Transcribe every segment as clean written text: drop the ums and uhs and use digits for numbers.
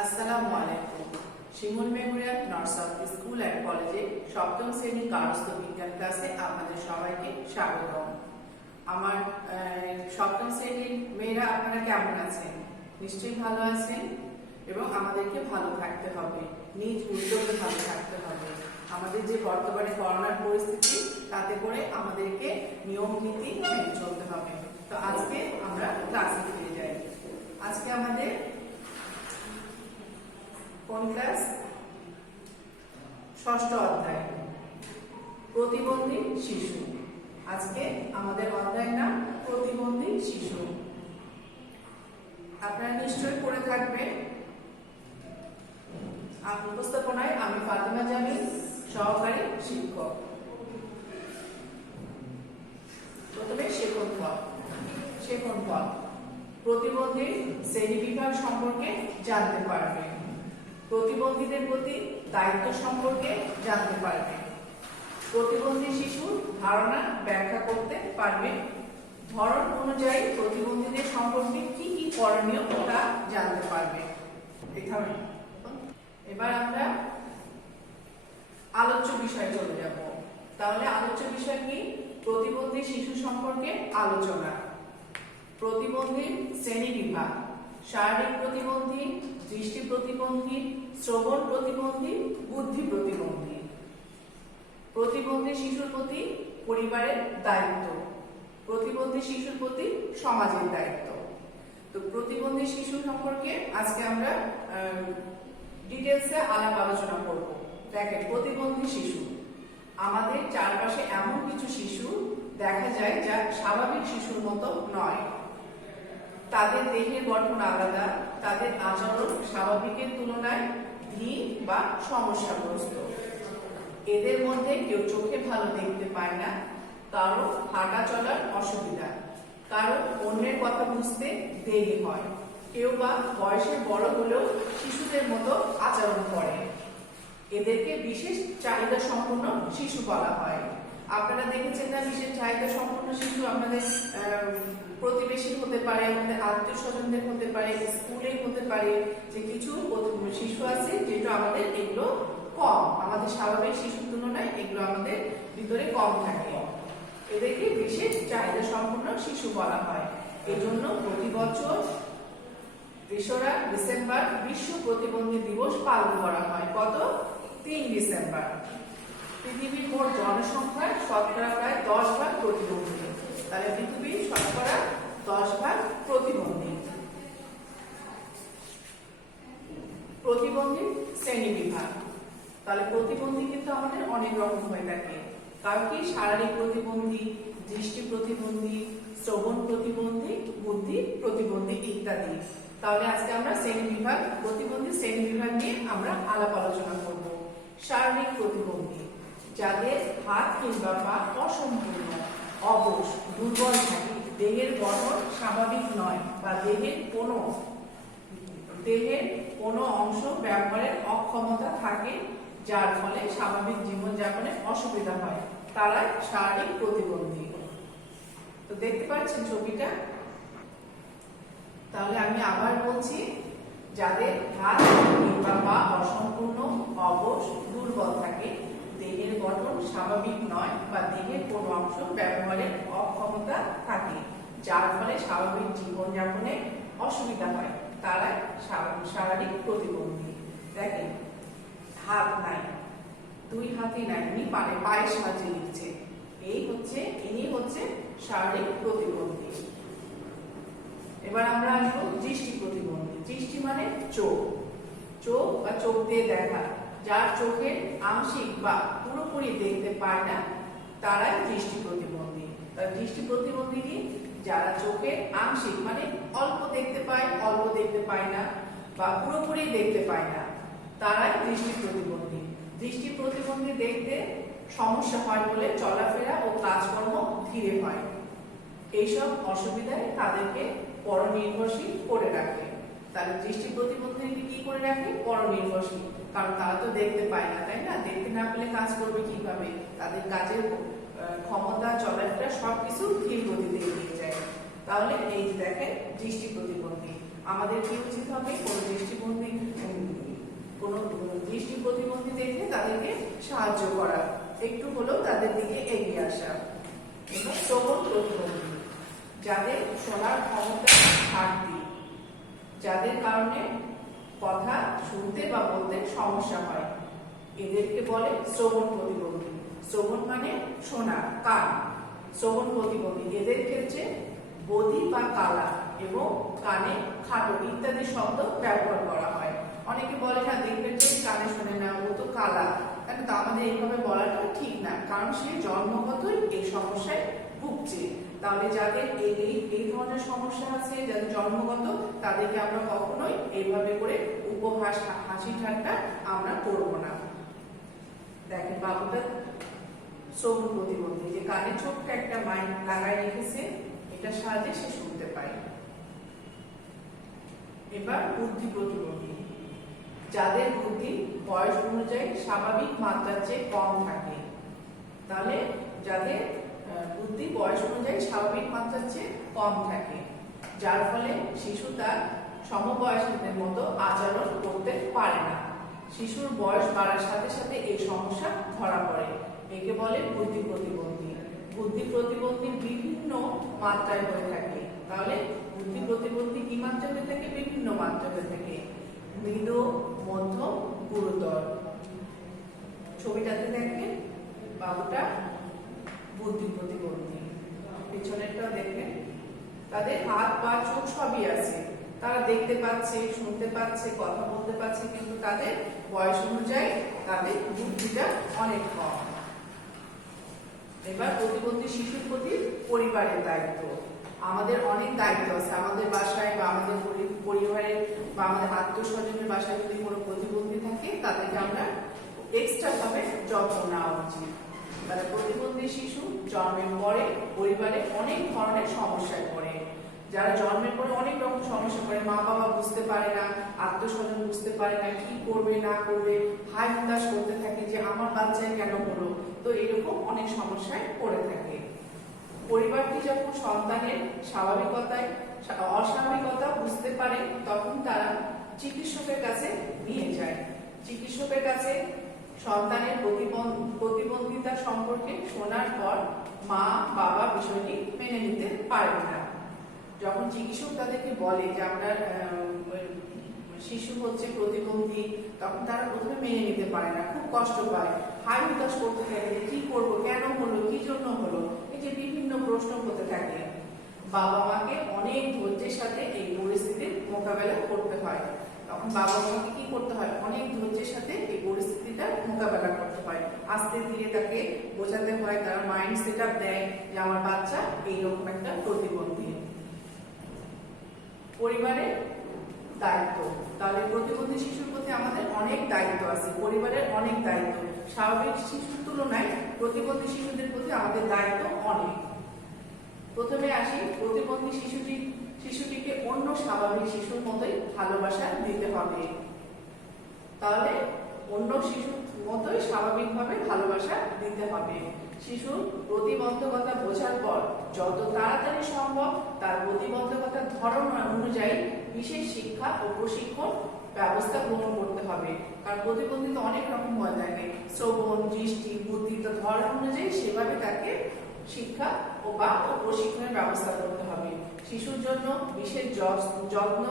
আসসালামু আলাইকুম। Shimul memorial north south school and কলেজে সপ্তম শ্রেণীর গার্হস্থ্য বিজ্ঞান ক্লাসে আপনাদের সবাইকে স্বাগতম। আমার সপ্তম শ্রেণীর মেয়েরা আপনারা কেমন আছেন? নিশ্চয়ই ভালো আছেন এবং আমাদেরকে ভালো থাকতে হবে, নিজ উদ্যোগে ভালো থাকতে হবে। আমাদের যে বর্তমানে করোনার পরিস্থিতি, তাতে করে আমাদেরকে নিয়ম নীতি মেনে চলতে হবে। তো আজকে আমরা ক্লাসে ফিরে যাই। আজকে আমাদের কোন ক্লাস? ষষ্ঠ অধ্যায়, প্রতিবন্ধী শিশু। আজকে আমাদের অধ্যায়ের নাম প্রতিবন্ধী শিশু। আপনারা নিশ্চয়ই পড়ে থাকবেন। উপস্থাপনায় আমি ফাতেমা জামিল, সহকারী শিক্ষক। প্রথমে শেখন পথ প্রতিবন্ধী শ্রেণীবিভাগ সম্পর্কে জানতে পারবে, প্রতিবন্ধীদের প্রতি দায়িত্ব সম্পর্কে জানতে পারবে, প্রতিবন্ধী শিশুর ধারণা ব্যাখ্যা করতে পারবে, ধরন অনুযায়ী প্রতিবন্ধীদের সম্পর্কে কি কি করণীয় তা জানতে পারবে। এবার আমরা আলোচ্য বিষয়ে চলে যাব। তাহলে আলোচ্য বিষয় কি? প্রতিবন্ধী শিশু সম্পর্কে আলোচনা। প্রতিবন্ধী শ্রেণী বিভাগ: শারীরিক প্রতিবন্ধী, দৃষ্টি প্রতিবন্ধী, শ্রবণ প্রতিবন্ধী, বুদ্ধি প্রতিবন্ধী। প্রতিবন্ধী শিশুর প্রতি পরিবারের দায়িত্ব, প্রতিবন্ধী শিশুর প্রতি সমাজের দায়িত্ব। তো প্রতিবন্ধী শিশু সম্পর্কে আজকে আমরা ডিটেলসে আলাপ আলোচনা করব। দেখেন, প্রতিবন্ধী শিশু, আমাদের চারপাশে এমন কিছু শিশু দেখা যায় যা স্বাভাবিক শিশুর মতো নয়। তাদের দেহের গঠন আলাদা, তাদের আচরণ স্বাভাবিকের তুলনায় ধীর বা সমস্যাগ্রস্ত। এদের মধ্যে কেউ চোখে ভালো দেখতে পায় না, কারো হাঁটা চলার অসুবিধা, কারো অন্যের কথা বুঝতে দেরি হয়, কেউ বা বয়সে বড় হলেও শিশুদের মতো আচরণ করে। এদেরকে বিশেষ চাহিদা সম্পন্ন শিশু বলা হয়। আপনারা দেখেছেন না, বিশেষ চাহিদা সম্পন্ন শিশু আমাদের প্রতিবেশী হতে পারে, আমাদের আত্মীয় স্বজনদের হতে পারে, স্কুলে হতে পারে, যে কিছু শিশু আছে যেটা আমাদের এগুলো কম, আমাদের স্বাভাবিক শিশুর তুলনায় এগুলো আমাদের ভিতরে কম থাকে। এদেরকে বিশেষ চাহিদা সম্পন্ন শিশু বলা হয়। এই জন্য প্রতি বছর 3রা ডিসেম্বর বিশ্ব প্রতিবন্ধী দিবস পালন করা হয়। কত? 3 ডিসেম্বর। পৃথিবীর মোট জনসংখ্যার শতকরা প্রায় 10% প্রতিবন্ধী। তাহলে পৃথিবীর শতকরা 10% প্রতিবন্ধী। প্রতিবন্ধী শ্রেণী বিভাগ। তাহলে প্রতিবন্ধী কিন্তু আমাদের অনেক রকম হয়ে থাকে। কারণ কি? শারীরিক প্রতিবন্ধী, দৃষ্টি প্রতিবন্ধী, শ্রবণ প্রতিবন্ধী, বুদ্ধি প্রতিবন্ধী ইত্যাদি। তাহলে আজকে আমরা শ্রেণী বিভাগ, প্রতিবন্ধী শ্রেণী বিভাগ নিয়ে আমরা আলাপ আলোচনা করব। শারীরিক প্রতিবন্ধী: যাদের হাত কিংবা পা অসম্পূর্ণ, অবশ, দুর্বল থাকে, দেহের গঠন স্বাভাবিক নয় বা দেহের কোনো অংশ ব্যবহারের অক্ষমতা থাকে, যার ফলে স্বাভাবিক জীবনযাপনে অসুবিধা হয়, তারা শারীরিক প্রতিবন্ধী। তো দেখতে পাচ্ছেন ছবিটা? তাহলে আমি আবার বলছি, যাদের হাত কিংবা পা অসম্পূর্ণ, অবশ, দুর্বল থাকে, দেহের গঠন স্বাভাবিক নয় বা দেহের কোনো অংশ ব্যবহারের অক্ষমতা থাকে, যার ফলে স্বাভাবিক জীবনযাপনে অসুবিধা হয়, তারা শারীরিক প্রতিবন্ধী। দেখেন, হাত নাই, 2 হাতই নাই, উনি পায়ের সাহায্যে লিখছে, ইনি হচ্ছে শারীরিক প্রতিবন্ধী। এবার আমরা আসবো দৃষ্টি প্রতিবন্ধী। দৃষ্টি মানে চোখ বা চোখ দিয়ে দেখা। যার চোখে আংশিক বা পুরোপুরি দেখতে পায় না, তারাই দৃষ্টি প্রতিবন্ধী। দৃষ্টি প্রতিবন্ধী কি? যারা চোখে আংশিক মানে অল্প দেখতে পায়, অল্প দেখতে পায় না বা পুরোপুরি দেখতে পায় না, তারাই দৃষ্টি প্রতিবন্ধী। দৃষ্টি প্রতিবন্ধী দেখতে সমস্যা হয় বলে চলাফেরা ও কাজকর্ম ধীরে হয়। এইসব অসুবিধায় তাদেরকে পরনির্ভরশীল করে রাখে। তাহলে দৃষ্টি প্রতিবন্ধীকে কি করে রাখে? পরনির্ভরশীল। কারণ তারা তো দেখতে পায় না, তাই না? দেখতে না পেলে কাজ করবে কিভাবে? তাদের কাজের ক্ষমতা, চলাফেরা সবকিছু ধীর গতিতে এগিয়ে যায়। তাহলে এই যে দেখেন, দৃষ্টি প্রতিবন্ধী। আমাদের কি উচিত হবে? কোনো দৃষ্টিবন্ধী কোনো দৃষ্টি প্রতিবন্ধী দেখলে তাদেরকে সাহায্য করা, একটু হলেও তাদের দিকে এগিয়ে আসা। এবং শ্রবণ প্রতিবন্ধী, যাদের শোনার ক্ষমতা ঘাটতি, যাদের কারণে কথা শুনতে বা বলতে সমস্যা হয়, এদেরকে বলে শ্রবণ প্রতিবন্ধী। শ্রবণ মানে শোনা, কান। শ্রবণ প্রতিবন্ধী এদের ক্ষেত্রে বধির বা কালা এবং কানে খাটো ইত্যাদি শব্দ ব্যবহার করা হয়। অনেকে বলে না, দেখবেন যে কানে শোনে না, ও তো কালা। কিন্তু আমাদের এইভাবে বলাটা ঠিক না, কারণ সে জন্মগতই এই সমস্যায় ভুগছে। তাহলে যাদের এই ধরনের সমস্যা আছে, যাদের জন্মগত, তাদেরকে আমরা কখনোই এইভাবে করে উপহাস হাসি ঠাট্টা আমরা করবো না। দেখেন বাবুটা শ্রবণ প্রতিবন্ধী, যে কানে ছোট্ট একটা মাইক লাগাই রেখেছে, এটা সাহায্যে সে শুনতে পায়। এবার বুদ্ধি প্রতিবন্ধী, যাদের বুদ্ধি বয়স অনুযায়ী স্বাভাবিক মাত্রার চেয়ে কম থাকে। তাহলে যাদের বুদ্ধি বয়স অনুযায়ী স্বাভাবিক মাত্রার চেয়ে কম থাকে, যার ফলে শিশু তার সমবয়সীদের মতো আচরণ করতে পারে না। শিশুর বয়স বাড়ার সাথে সাথে এই সমস্যা ধরা পড়ে, একে বলে বুদ্ধি প্রতিবন্ধী। বুদ্ধি প্রতিবন্ধী বিভিন্ন মাত্রায় হয়ে থাকে। তাহলে বুদ্ধি প্রতিবন্ধী কি মাত্রায় হয়ে থাকে? বিভিন্ন মাত্রায় হয়ে থাকে, মৃদু, মধ্যম, গুরুতর। ছবিটাতে দেখেন বাবুটা বুদ্ধি প্রতিবন্ধী, পিছনেরটাও দেখেন। তাদের হাত পা চোখ সবই আছে, তারা দেখতে পাচ্ছে, শুনতে পাচ্ছে, কথা বলতে পারছে, কিন্তু তাদের বয়স অনুযায়ী তাদের বুদ্ধিটা অনেক কম। এবার প্রতিবন্ধী শিশুর প্রতি পরিবারের দায়িত্ব। আমাদের অনেক দায়িত্ব আছে আমাদের বাসায় বা আমাদের পরিবারের বা আমাদের আত্মীয়-স্বজনের বাসায় যদি কোনো প্রতিবন্ধী থাকে, তাদেরকে আমরা এক্সট্রা ভাবে যত্ন নেওয়া উচিত। মানে প্রতিবন্ধী শিশু জন্মের পরে পরিবারে অনেক ধরনের সমস্যায় পড়ে। যারা জন্মের পরে অনেক রকম সমস্যা পড়ে, মা বাবা বুঝতে পারে না, আত্মীয়-স্বজন বুঝতে পারে না, কি করবে না করবে, হাই হুতাশ করতে থাকে যে আমার বাচ্চায় কেন হলো। তো এরকম অনেক সমস্যায় পড়ে থাকে। পরিবারটি যখন সন্তানের অস্বাভাবিকতা বুঝতে পারে, তখন তারা চিকিৎসকের কাছে নিয়ে যায়। চিকিৎসকের কাছে সন্তানের প্রতিবন্ধিতা সম্পর্কে শোনার পর মা বাবা বিষয়টি মেনে নিতে পারেন না। যখন চিকিৎসক তাদেরকে বলে যে আপনার শিশু হচ্ছে প্রতিবন্ধী, তখন তারা প্রথমে মেনে নিতে পারে না, খুব কষ্ট পায়, হাই হুতাশ করতে থাকে, কি করবো, কেন হলো, কি জন্য হলো, এই যে বিভিন্ন প্রশ্ন হতে থাকে। বাবা মাকে অনেক ধৈর্যের সাথে এই পরিস্থিতির মোকাবেলা করতে হয়। তখন বাবা মাকে কি করতে হয়? অনেক ধৈর্যের সাথে এই পরিস্থিতিটা মোকাবেলা করতে হয়। আস্তে ধীরে তাকে বোঝাতে হয়, তারা মাইন্ড সেট আপ দেয় যে আমার বাচ্চা এইরকম একটা প্রতিবন্ধী। পরিবারের দায়িত্ব। তাহলে প্রতিবন্ধী শিশুর প্রতি আমাদের অনেক দায়িত্ব আছে, পরিবারের অনেক দায়িত্ব। স্বাভাবিক শিশুর তুলনায় প্রতিবন্ধী শিশুদের প্রতি আমাদের দায়িত্ব অনেক। প্রথমে আসি, প্রতিবন্ধী শিশুটিকে অন্য স্বাভাবিক শিশুর মতোই ভালোবাসা দিতে হবে। তাহলে অন্য শিশুর মতোই স্বাভাবিকভাবে ভালোবাসা দিতে হবে। শিশুর প্রতিবন্ধকতা বোঝার পর যত তাড়াতাড়ি সম্ভব তার প্রতিবন্ধকতার ধরন অনুযায়ী বিশেষ শিক্ষা ও প্রশিক্ষণ ব্যবস্থা গ্রহণ করতে হবে। কারণ প্রতিবন্ধী তো অনেক রকম হয়ে থাকে, শ্রবণ, দৃষ্টি, বুদ্ধি, তো ধরন অনুযায়ী সেভাবে তাকে শিক্ষা ও প্রশিক্ষণের ব্যবস্থা করতে হবে। শিশুর জন্য বিশেষ যত্ন,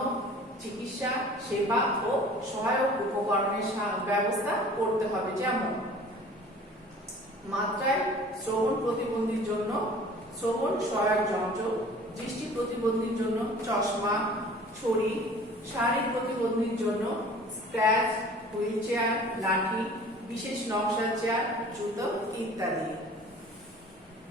চিকিৎসা, সেবা ও সহায়ক উপকরণের ব্যবস্থা করতে হবে। যেমন মাত্রায় শ্রবণ প্রতিবন্ধীর জন্য শ্রবণ সহায়ক যন্ত্র, দৃষ্টি প্রতিবন্ধীর জন্য চশমা, ছড়ি, শারীরিক প্রতিবন্ধীর জন্য স্ক্র্যাচ, হুইল চেয়ার, লাঠি, বিশেষ নকশার চেয়ার, জুতো ইত্যাদি।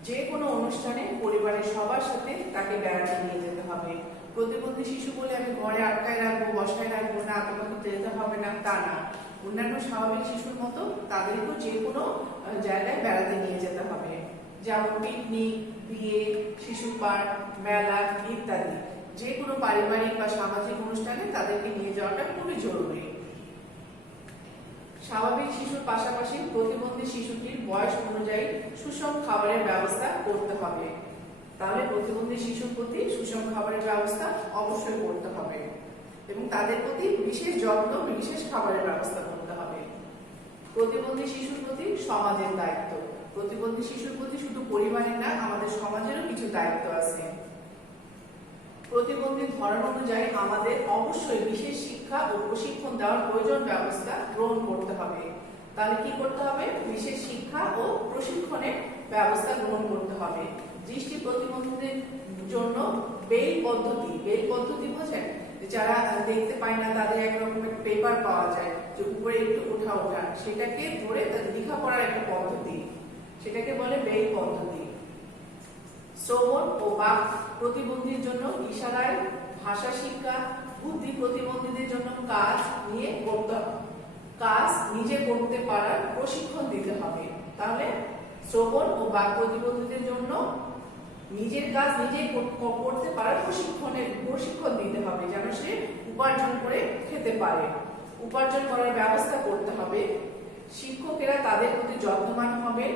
যে কোনো অনুষ্ঠানে পরিবারের সবার সাথে তাকে বেড়াতে নিয়ে যেতে হবে। প্রতিবন্ধী শিশু বলে আমি ঘরে আটকায় রাখবো, বসায় রাখবো না, তোমাকে যেতে হবে না, তা না। অন্যান্য স্বাভাবিক শিশুর মতো তাদেরকেও যে কোনো জায়গায় বেড়াতে নিয়ে যেতে হবে। যেমন পিকনিক, বিয়ে, শিশু পার্ক, মেলা ইত্যাদি। যে কোনো পারিবারিক বা সামাজিক অনুষ্ঠানে তাদেরকে নিয়ে যাওয়াটা খুবই জরুরি। স্বাভাবিক শিশুর পাশাপাশি প্রতিবন্ধী শিশুটির বয়স অনুযায়ী সুষম খাবারের ব্যবস্থা করতে হবে। তাহলে প্রতিবন্ধী শিশুর প্রতি সুষম খাবারের ব্যবস্থা অবশ্যই করতে হবে। এবং তাদের প্রতি বিশেষ যত্ন, বিশেষ খাবারের ব্যবস্থা করতে হবে। প্রতিবন্ধী শিশুর প্রতি সমাজের দায়িত্ব। প্রতিবন্ধী শিশুর প্রতি শুধু পরিবারের না, আমাদের সমাজেরও কিছু দায়িত্ব আছে। প্রতিবন্ধীর ধরন অনুযায়ী আমাদের অবশ্যই বিশেষ শিক্ষা ও প্রশিক্ষণ দেওয়ার প্রয়োজন ব্যবস্থা গ্রহণ করতে হবে। তাহলে কি করতে হবে? বিশেষ শিক্ষা ও প্রশিক্ষণের ব্যবস্থা গ্রহণ করতে হবে। দৃষ্টি প্রতিবন্ধীদের জন্য বেল পদ্ধতি বোঝেন? যারা দেখতে পায় না, তাদের এক রকমের পেপার পাওয়া যায় যে উপরে একটু ওঠা, সেটাকে ধরে তাদের লেখাপড়ার একটা পদ্ধতি, সেটাকে বলে বেল পদ্ধতি। শ্রবণ ও বাক প্রতিবন্ধীর জন্য ইশারায় ভাষা শিক্ষা, বুদ্ধি প্রতিবন্ধীদের জন্য কাজ নিজে করতে পারার প্রশিক্ষণ দিতে হবে। তাহলে শ্রবণ ও বাক প্রতিবন্ধীদের জন্য নিজের কাজ নিজে করতে পারার প্রশিক্ষণ দিতে হবে, যেন সে উপার্জন করে খেতে পারে। উপার্জন করার ব্যবস্থা করতে হবে। শিক্ষকেরা তাদের প্রতি যত্নবান হবে,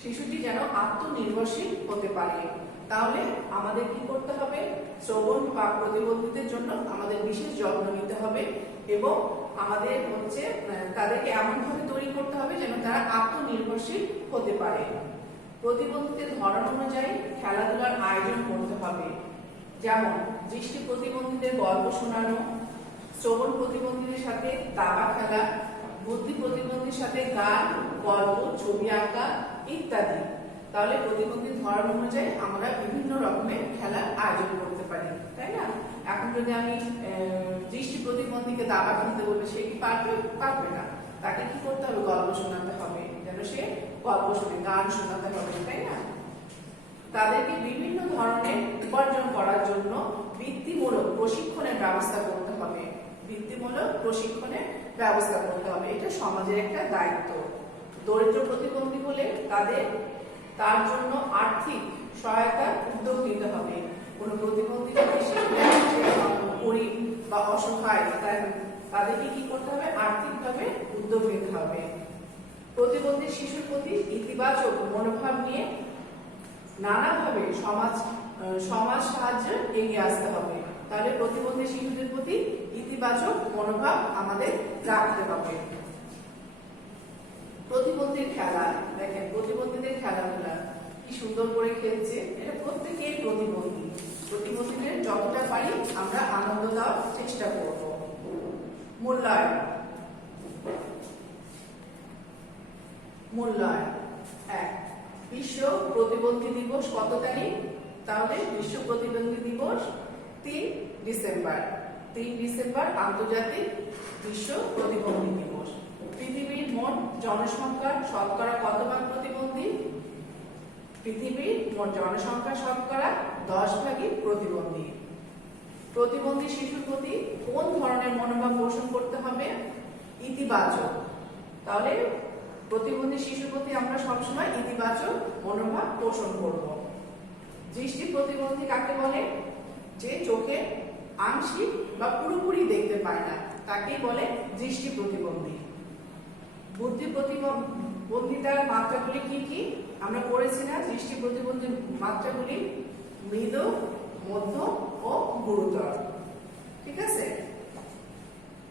শিশুটি যেন আত্মনির্ভরশীল হতে পারে। তাহলে আমাদের কি করতে হবে? শ্রবণ বা প্রতিবন্ধীদের জন্য আমাদের বিশেষ যত্ন নিতে হবে এবং আমাদের তাদেরকে এমনভাবে তৈরি করতে হবে যেন তারা আত্মনির্ভরশীল হতে পারে। প্রতিবন্ধীদের ধরন অনুযায়ী খেলাধুলার আয়োজন করতে হবে, যেমন দৃষ্টি প্রতিবন্ধীদের গল্প শোনানো, শ্রবণ প্রতিবন্ধীদের সাথে দাবা খেলা, বুদ্ধি প্রতিবন্ধীর সাথে গান, গল্প, ছবি আঁকা ইত্যাদি। তাহলে প্রতিবন্ধীর ধরন অনুযায়ী আমরা বিভিন্ন রকমের খেলার আয়োজন করতে পারি, তাই না? এখন যদি আমি দৃষ্টি প্রতিবন্ধীকে দাবা খেলতে বলবো, সে কি পারবে না। তাকে কি করতে হবে? গল্প শোনাতে হবে, যেন সে গল্প শুনে, গান শোনাতে হবে, তাই না? তাদেরকে বিভিন্ন ধরনের উপার্জন করার জন্য বৃত্তিমূলক প্রশিক্ষণের ব্যবস্থা করতে হবে। এটা সমাজের একটা দায়িত্ব। দরিদ্র প্রতিবন্ধী হলে তার জন্য আর্থিক সহায়তার উদ্যোগ নিতে হবে। কোনো প্রতিবন্ধী গরিব বা অসহায়, তাদেরকে কি করতে হবে? আর্থিকভাবে উদ্যোগ নিতে হবে। প্রতিবন্ধী শিশুর প্রতি ইতিবাচক মনোভাব নিয়ে নানাভাবে সমাজ সাহায্যে এগিয়ে আসতে হবে। তাহলে প্রতিবন্ধী শিশুদের প্রতি ইতিবাচক মনোভাব আমাদের রাখতে হবে। প্রতিবন্ধীর খেলা দেখেন, প্রতিবন্ধীদের খেলাধুলা কি সুন্দর করে খেলছে। এটা প্রত্যেকেই প্রতিবন্ধীদের যতটা পারি আমরা আনন্দ দেওয়ার চেষ্টা করব। মূল্যায়ন 1 বিশ্ব প্রতিবন্ধী দিবস কত তারিখ? তাহলে বিশ্ব প্রতিবন্ধী দিবস 3 ডিসেম্বর আন্তর্জাতিক বিশ্ব প্রতিবন্ধী দিবস। পৃথিবীর মোট জনসংখ্যার শতকরা কত ভাগ প্রতিবন্ধী? পৃথিবীর মোট জনসংখ্যার শতকরা 10 ভাগই প্রতিবন্ধী। প্রতিবন্ধী শিশুর প্রতি কোন ধরনের মনোভাব পোষণ করতে হবে? ইতিবাচক। তাহলে প্রতিবন্ধী শিশুর প্রতি আমরা সবসময় ইতিবাচক মনোভাব পোষণ করব। দৃষ্টি প্রতিবন্ধী কাকে বলে? যে চোখে আংশিক বা পুরোপুরি দেখতে পায় না, তাকেই বলে দৃষ্টি প্রতিবন্ধী। বুদ্ধি প্রতিবন্ধিতার মাত্রাগুলি কি কি আমরা পড়েছি না? দৃষ্টি প্রতিবন্ধীর মাত্রাগুলি মৃদু, মধ্যম ও গুরুতর। ঠিক আছে?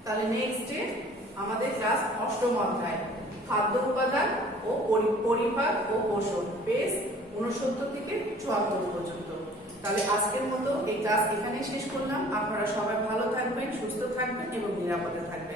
তাহলে নেক্সটে আমাদের ক্লাস 8ম অধ্যায় খাদ্য উপাদান ও পরিপাক ও পোষণ, পেজ 69 থেকে 74 পর্যন্ত। তাহলে আজকের মতো এই ক্লাস এখানে শেষ করলাম। আপনারা সবাই ভালো থাকবেন, সুস্থ থাকবেন এবং নিরাপদে থাকবেন।